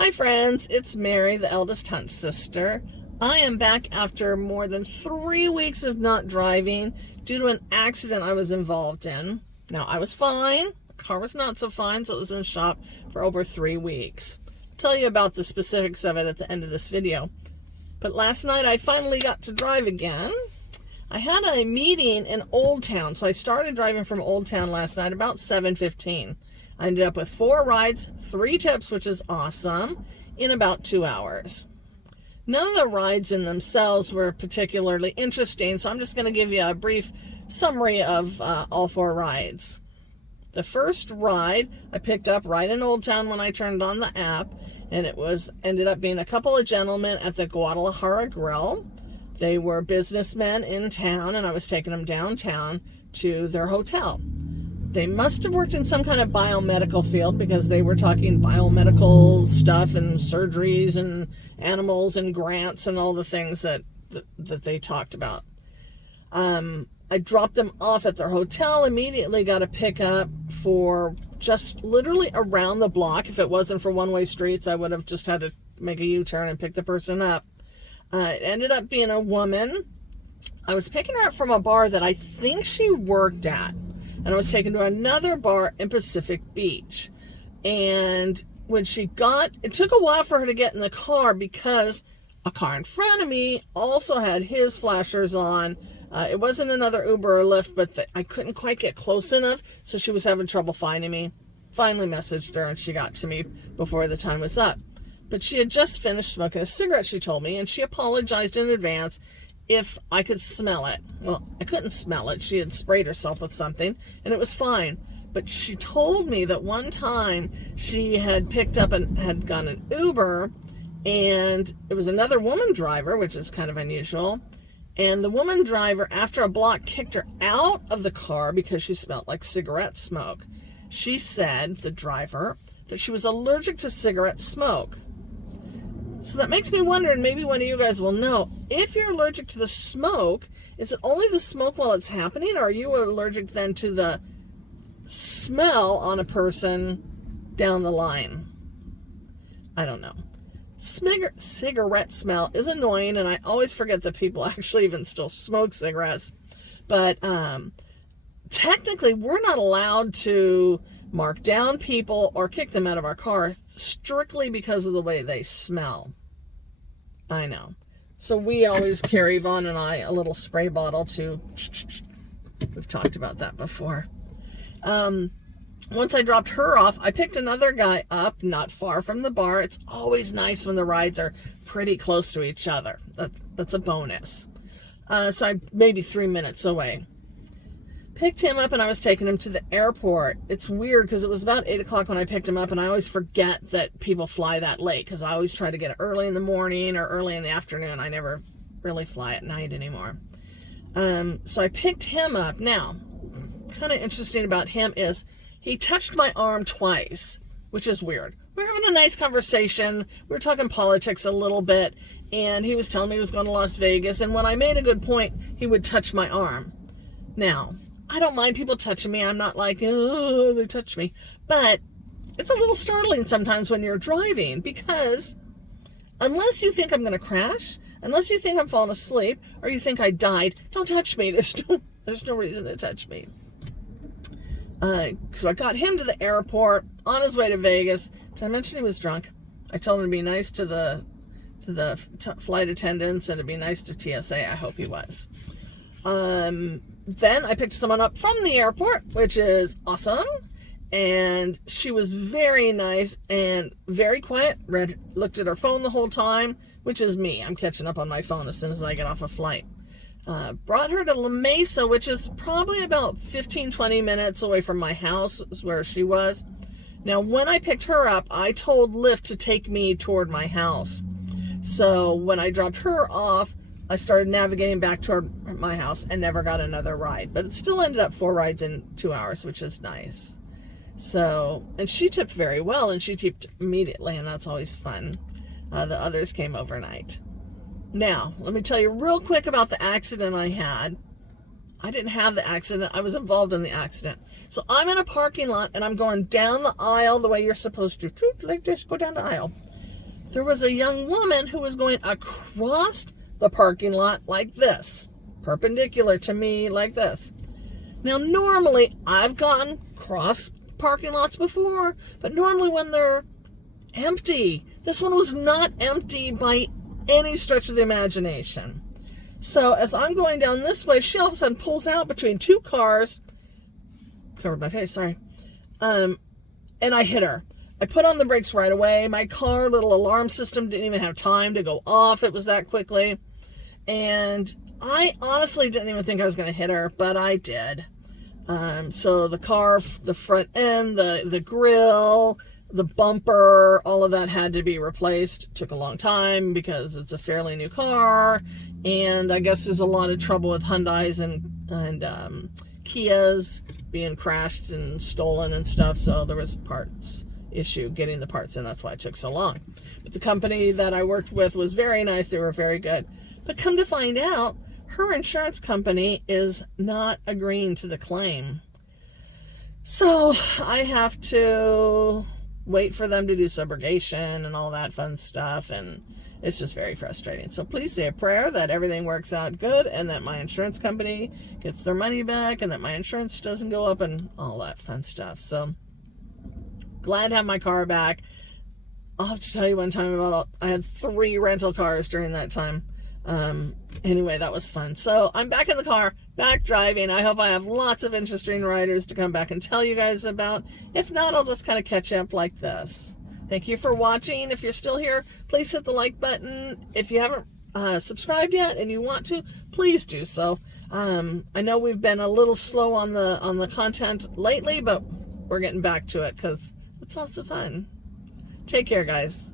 Hi friends, it's Mary, the eldest Hunt sister. I am back after more than 3 weeks of not driving due to an accident I was involved in. Now, I was fine. The car was not so fine, so it was in the shop for over 3 weeks. I'll tell you about the specifics of it at the end of this video. But last night I finally got to drive again. I had a meeting in Old Town, so I started driving from Old Town last night about 7:15. I ended up with 4 rides, 3 tips, which is awesome, in about 2 hours. None of the rides in themselves were particularly interesting, so I'm just going to give you a brief summary of all 4 rides. The first ride I picked up right in Old Town when I turned on the app, and it ended up being a couple of gentlemen at the Guadalajara Grill. They were businessmen in town, and I was taking them downtown to their hotel. They must have worked in some kind of biomedical field because they were talking biomedical stuff and surgeries and animals and grants and all the things that they talked about. I dropped them off at their hotel, immediately got a pickup for just literally around the block. If it wasn't for one-way streets, I would have just had to make a U-turn and pick the person up. It ended up being a woman. I was picking her up from a bar that I think she worked at. And I was taken to another bar in Pacific Beach. And when she it took a while for her to get in the car because a car in front of me also had his flashers on. It wasn't another Uber or Lyft, but I couldn't quite get close enough, so she was having trouble finding me. Finally messaged her, and she got to me before the time was up. But she had just finished smoking a cigarette, she told me, and she apologized in advance if I could smell it. Well, I couldn't smell it. She had sprayed herself with something, and it was fine. But she told me that one time she had picked up and had gone an Uber, and it was another woman driver, which is kind of unusual. And the woman driver, after a block, kicked her out of the car because she smelled like cigarette smoke. She said, the driver, that she was allergic to cigarette smoke. So that makes me wonder, and maybe one of you guys will know, if you're allergic to the smoke, is it only the smoke while it's happening, or are you allergic then to the smell on a person down the line? I don't know. Cigarette smell is annoying, and I always forget that people actually even still smoke cigarettes. But technically, we're not allowed to mark down people or kick them out of our car strictly because of the way they smell. I know. So we always carry, Vaughn and I, a little spray bottle to... We've talked about that before. Once I dropped her off, I picked another guy up not far from the bar. It's always nice when the rides are pretty close to each other. That's a bonus. So I'm maybe 3 minutes away. Picked him up and I was taking him to the airport. It's weird because it was about 8 o'clock when I picked him up, and I always forget that people fly that late because I always try to get it early in the morning or early in the afternoon. I never really fly at night anymore. So I picked him up. Now, kind of interesting about him is he touched my arm twice, which is weird. We were having a nice conversation. We were talking politics a little bit, and he was telling me he was going to Las Vegas, and when I made a good point, he would touch my arm. Now, I don't mind people touching me. I'm not like, oh, they touch me. But it's a little startling sometimes when you're driving because unless you think I'm going to crash, unless you think I'm falling asleep, or you think I died, don't touch me. There's no reason to touch me. So I got him to the airport on his way to Vegas. Did I mention he was drunk? I told him to be nice to the flight attendants and to be nice to TSA. I hope he was. Then I picked someone up from the airport, which is awesome. And she was very nice and very quiet. Looked at her phone the whole time, which is me. I'm catching up on my phone as soon as I get off a flight. Brought her to La Mesa, which is probably about 15-20 minutes away from my house, is where she was. Now, when I picked her up, I told Lyft to take me toward my house. So when I dropped her off, I started navigating back toward my house and never got another ride. But it still ended up 4 rides in 2 hours, which is nice. So, and she tipped very well, and she tipped immediately, and that's always fun. The others came overnight. Now, let me tell you real quick about the accident I had. I didn't have the accident. I was involved in the accident. So I'm in a parking lot, and I'm going down the aisle the way you're supposed to. Like this, go down the aisle. there was a young woman who was going across the parking lot like this, perpendicular to me like this. Now, normally, I've gone cross parking lots before, but normally when they're empty. This one was not empty by any stretch of the imagination. So as I'm going down this way, she all of a sudden pulls out between two cars, covered my face, sorry, and I hit her. I put on the brakes right away. My car little alarm system didn't even have time to go off. It was that quickly. And I honestly didn't even think I was going to hit her, but I did. So the car, the front end, the grill, the bumper, all of that had to be replaced. It took a long time because it's a fairly new car. And I guess there's a lot of trouble with Hyundais and Kias being crashed and stolen and stuff. So there was parts issue getting the parts in. That's why it took so long. But the company that I worked with was very nice. They were very good. But come to find out, her insurance company is not agreeing to the claim. So I have to wait for them to do subrogation and all that fun stuff. And it's just very frustrating. So please say a prayer that everything works out good and that my insurance company gets their money back and that my insurance doesn't go up and all that fun stuff. So glad to have my car back. I'll have to tell you one time I had 3 rental cars during that time. Anyway, that was fun. So I'm back in the car, back driving. I hope I have lots of interesting riders to come back and tell you guys about. If not, I'll just kind of catch up like this. Thank you for watching. If you're still here, please hit the like button. If you haven't subscribed yet and you want to, please do so. I know we've been a little slow on the content lately, but we're getting back to it because it's lots of fun. Take care, guys.